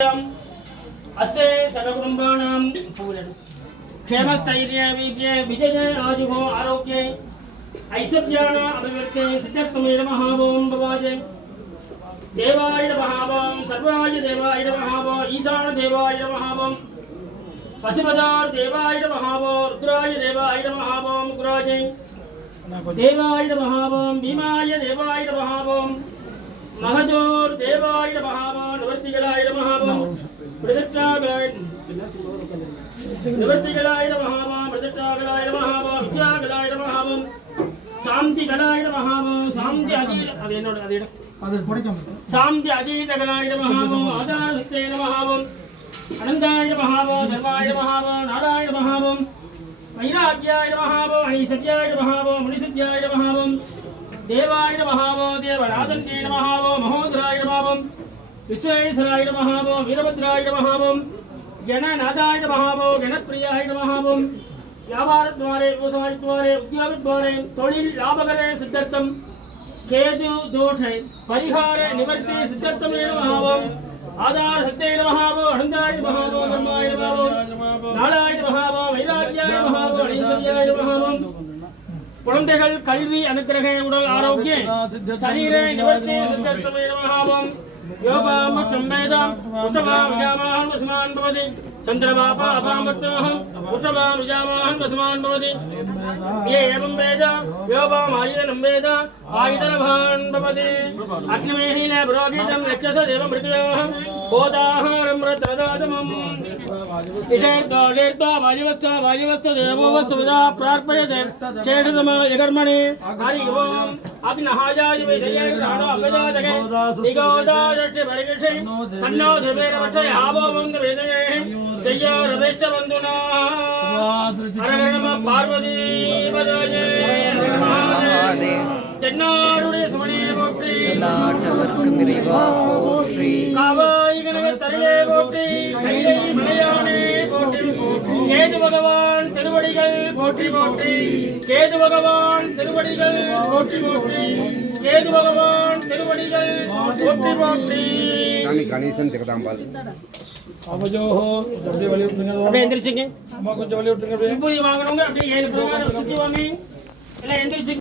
अस्य सर्वकुटुम्बानां क्षेमस्थैर्य वीर्य विजय आयुः आरोग्ये ऐश्वर्याण अभिवृद्धि सिद्ध्यर्थमे नमः ओं भवाय देवाय नमः ओं सर्वाय देवाय नमः ओं ईशान देवाय नमः ओं पशुपदार देवाय नमः ओं रुद्राय देवाय नमः ओं गुराय देवाय नमः ओं भीमाय देवाय नमः ओं महजोर देवाय नमः ओं निवृत्तिगलाय नमः ओं प्रदक्षिणागलाय निवृत्तिगलाय नमः ओं प्रदक्षिणागलाय नमः ओं विद्यागलाय नमः ओं शांतिगलाय नमः ओं शांति अजीत अदेनोड अदेड शांति अजीतगलाय नमः ओं आधारशक्ते नमः ओं अनंताय नमः ओं धर्माय नमः ओं नारायण नमः ओं वैराग्याय नमः ओं ऐश्वर्याय नमः ओं मुनिसिद्ध्याय नमः ओं देवाय नमः ओं देवनाथन्ये नमः ओं महोदराय नमः ओं विश्वेश्वराय नमः ओं वीरभद्राय नमः ओं गणनाथाय नमः ओं गणप्रियाय नमः ओं व्यापारद्वारे व्यवसायद्वारे उद्योगद्वारे தொழில் லாபகரே சித்தர்த்தம் கேது தோஷை பரிகார நிவர்த்தி சித்தர்த்தமே நமः ஓம் ஆதார சக்தே நமः ஓம் அனந்தாய நமः ஓம் தர்மாய நமः ஓம் நாராய நமः ஓம் வைராக்யாய நமः ஓம் ஐஸ்வர்யாய நமः ஓம் குழந்தைகள் கல்வி அனுக்கிரக உடல் ஆரோக்கிய சரீர நிவர்த்தி சித்தர்த்தமே நமः ஓம் யோகாமட்டம் வேதாம் உத்தமாம் விஜாமாஹம் வஸ்மான் பவதி சந்திரமாபா அபாமட்டோஹம் உத்தமாம் விஜாமாஹம் வஸ்மான் பவதி ये एवं वेद योपाम आयुधनं वेद आयुधनभान् भवति अग्निमेहिन पुरोहितं रक्षस देवं मृत्योः बोधाहारं रत्रदातमम् इषेर्दोषेर्दो वायुवस्तु देवो वस्तुविदा प्रार्पयते चेषतम यकर्मणि हरि ओम् अग्नहाजाय विजयेर्णानो अभ्यदातके निगोदारष्टि परिगृक्षे सन्नो देवेरवक्षय आवो वन्द वेदयेः जय्यो रवेष्टबन्धुना हर नमः पार्वती தென்னாடுடைய சுமணியை போற்றி நாட்டவர்க்கும் இறைவா போற்றி காவாய் கனகத் தருளே போற்றி கைலை மலையானே போற்றி கேது பகவான் திருவடிகள் போற்றி போற்றி கேது பகவான் திருவடிகள் போற்றி போற்றி கேது பகவான் திருவடிகள் போற்றி போற்றி சாமி கணேசன் ஜெகதாம்பாள் அவஜோஹோ அப்படியே வழி விட்டுங்க அப்படியே எந்திரிச்சிங்க அம்மா கொஞ்சம் வழி விட்டுங்க அப்படியே வாங்கணுங்க அப்படியே 7 பிரகாரம் சுத்தி வாங்க எல்லாம் எந்திரிச்சு